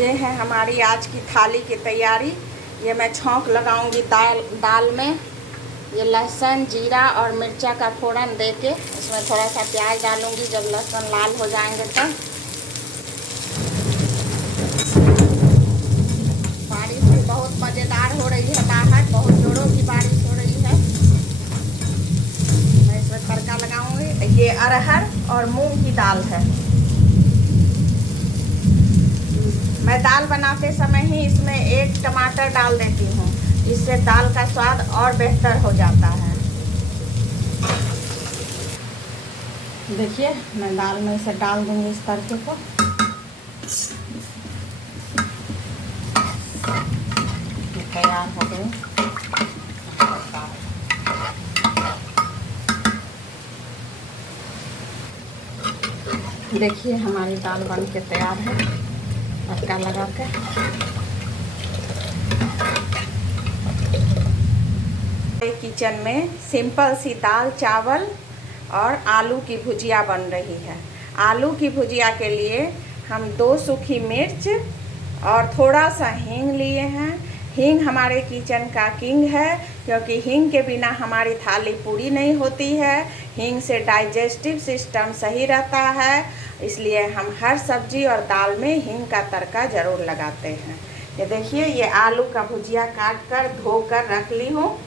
ये है हमारी आज की थाली की तैयारी। ये मैं छौंक लगाऊंगी दाल में। ये लहसुन, जीरा और मिर्चा का फोड़न देके इसमें थोड़ा सा प्याज डालूंगी। जब लहसुन लाल हो जाएंगे तब बारिश भी बहुत मज़ेदार हो रही है, बाहर बहुत जोरों की बारिश हो रही है। मैं इसमें तड़का लगाऊंगी। ये अरहर और मूंग की दाल है। मैं दाल बनाते समय ही इसमें एक टमाटर डाल देती हूँ, इससे दाल का स्वाद और बेहतर हो जाता है। देखिए मैं दाल में इसे डाल दूंगी इस तड़के को। तैयार हो गई। देखिए हमारी दाल बन के तैयार है तड़का लगा के। किचन में सिंपल सी दाल चावल और आलू की भुजिया बन रही है। आलू की भुजिया के लिए हम 2 सूखी मिर्च और थोड़ा सा हींग लिए हैं। हींग हमारे किचन का किंग है, क्योंकि हींग के बिना हमारी थाली पूरी नहीं होती है। हींग से डाइजेस्टिव सिस्टम सही रहता है, इसलिए हम हर सब्जी और दाल में हींग का तड़का ज़रूर लगाते हैं। ये देखिए, ये आलू का भुजिया काट कर धोकर रख ली हूँ।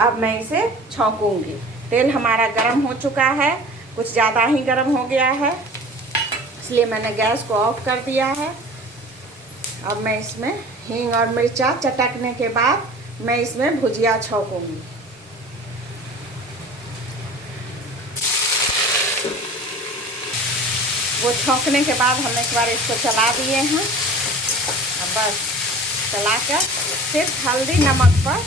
अब मैं इसे छौंकूंगी। तेल हमारा गर्म हो चुका है, कुछ ज़्यादा ही गर्म हो गया है, इसलिए मैंने गैस को ऑफ कर दिया है। अब मैं इसमें हींग और मिर्चा चटकने के बाद मैं इसमें भुजिया छौंकूंगी। वो छौंकने के बाद हम एक बार इसको चला दिए हैं। अब बस चलाकर सिर्फ हल्दी नमक पर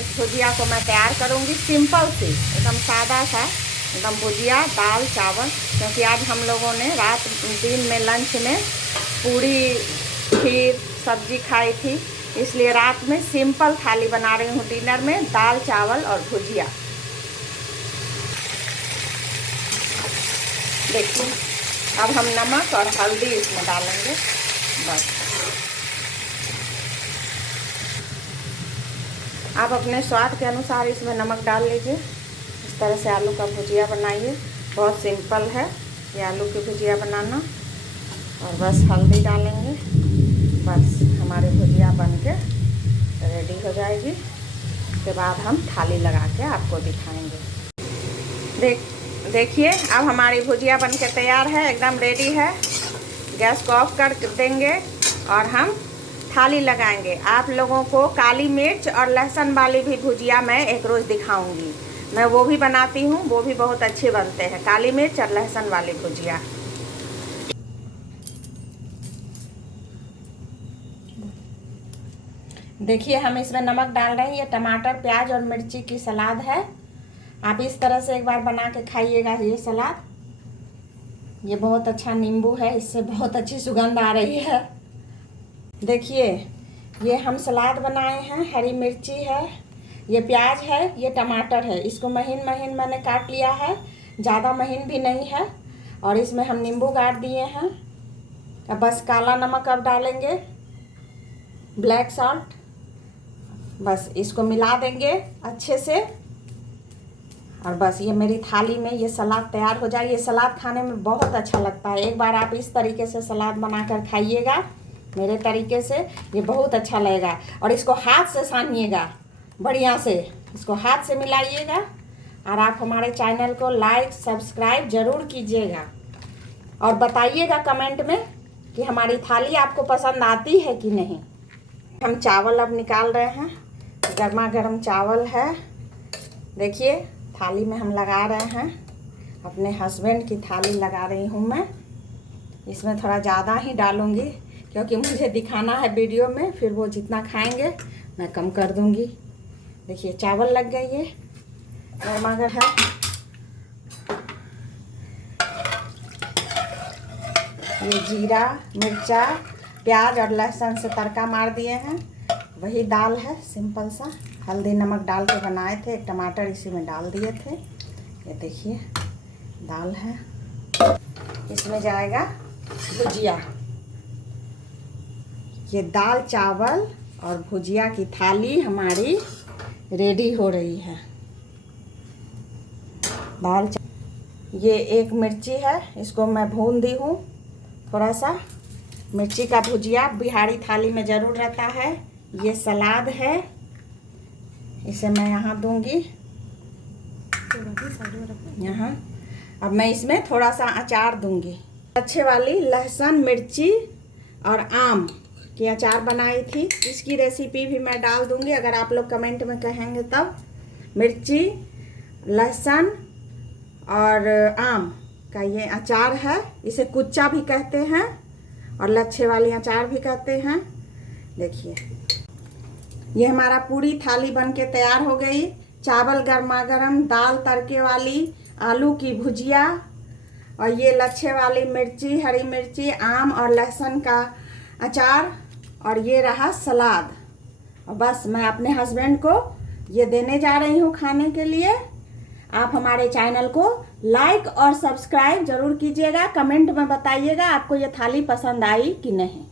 इस भुजिया को मैं तैयार करूंगी। सिंपल सी एकदम सादा सा एकदम भुजिया दाल चावल, क्योंकि आज हम लोगों ने दिन में लंच में पूरी खीर सब्जी खाई थी, इसलिए रात में सिंपल थाली बना रही हूँ। डिनर में दाल चावल और भुजिया। देखिए अब हम नमक और हल्दी इसमें डालेंगे। बस आप अपने स्वाद के अनुसार इसमें नमक डाल लीजिए। इस तरह से आलू का भुजिया बनाइए। बहुत सिंपल है ये आलू की भुजिया बनाना। और बस हल्दी डालेंगे, बस हमारी भुजिया बनके रेडी हो जाएगी। उसके बाद हम थाली लगा के आपको दिखाएंगे। देखिए अब हमारी भुजिया बनके तैयार है, एकदम रेडी है। गैस को ऑफ कर देंगे और हम थाली लगाएंगे। आप लोगों को काली मिर्च और लहसुन वाली भी भुजिया मैं एक रोज़ दिखाऊंगी। मैं वो भी बनाती हूँ, वो भी बहुत अच्छे बनते हैं, काली मिर्च और लहसुन वाली भुजिया। देखिए हम इसमें नमक डाल रहे हैं। ये टमाटर प्याज और मिर्ची की सलाद है। आप इस तरह से एक बार बना के खाइएगा ये सलाद। ये बहुत अच्छा नींबू है, इससे बहुत अच्छी सुगंध आ रही है। देखिए ये हम सलाद बनाए हैं। हरी मिर्ची है, ये प्याज है, ये टमाटर है। इसको महीन महीन मैंने काट लिया है, ज़्यादा महीन भी नहीं है। और इसमें हम नींबू गाड़ दिए हैं। अब बस काला नमक अब डालेंगे, ब्लैक सॉल्ट। बस इसको मिला देंगे अच्छे से और बस ये मेरी थाली में ये सलाद तैयार हो जाए। ये सलाद खाने में बहुत अच्छा लगता है। एक बार आप इस तरीके से सलाद बनाकर खाइएगा मेरे तरीके से, ये बहुत अच्छा लगेगा। और इसको हाथ से सानिएगा बढ़िया से, इसको हाथ से मिलाइएगा। और आप हमारे चैनल को लाइक सब्सक्राइब ज़रूर कीजिएगा और बताइएगा कमेंट में कि हमारी थाली आपको पसंद आती है कि नहीं। हम चावल अब निकाल रहे हैं। गर्मा गर्म चावल है। देखिए थाली में हम लगा रहे हैं। अपने हस्बैंड की थाली लगा रही हूँ मैं। इसमें थोड़ा ज़्यादा ही डालूँगी, क्योंकि मुझे दिखाना है वीडियो में, फिर वो जितना खाएंगे मैं कम कर दूँगी। देखिए चावल लग गई है, गर्मा गर्म है। ये जीरा मिर्चा प्याज और लहसुन से तड़का मार दिए हैं। वही दाल है सिंपल सा, हल्दी नमक डाल के बनाए थे। एक टमाटर इसी में डाल दिए थे। ये देखिए दाल है। इसमें जाएगा भुजिया। ये दाल चावल और भुजिया की थाली हमारी रेडी हो रही है। ये एक मिर्ची है, इसको मैं भून दी हूँ थोड़ा सा। मिर्ची का भुजिया बिहारी थाली में ज़रूर रहता है। ये सलाद है, इसे मैं यहाँ दूंगी यहाँ। अब मैं इसमें थोड़ा सा अचार दूंगी। अच्छे वाली लहसुन मिर्ची और आम की अचार बनाई थी, इसकी रेसिपी भी मैं डाल दूंगी अगर आप लोग कमेंट में कहेंगे तब। मिर्ची, लहसुन और आम का ये अचार है, इसे कुच्चा भी कहते हैं और लच्छे वाली अचार भी कहते हैं। देखिए ये हमारा पूरी थाली बन के तैयार हो गई। चावल गर्मा गर्म, दाल तड़के वाली, आलू की भुजिया और ये लच्छे वाली मिर्ची, हरी मिर्ची, आम और लहसुन का अचार और ये रहा सलाद। और बस मैं अपने हस्बैंड को ये देने जा रही हूँ खाने के लिए। आप हमारे चैनल को लाइक और सब्सक्राइब जरूर कीजिएगा। कमेंट में बताइएगा आपको ये थाली पसंद आई कि नहीं।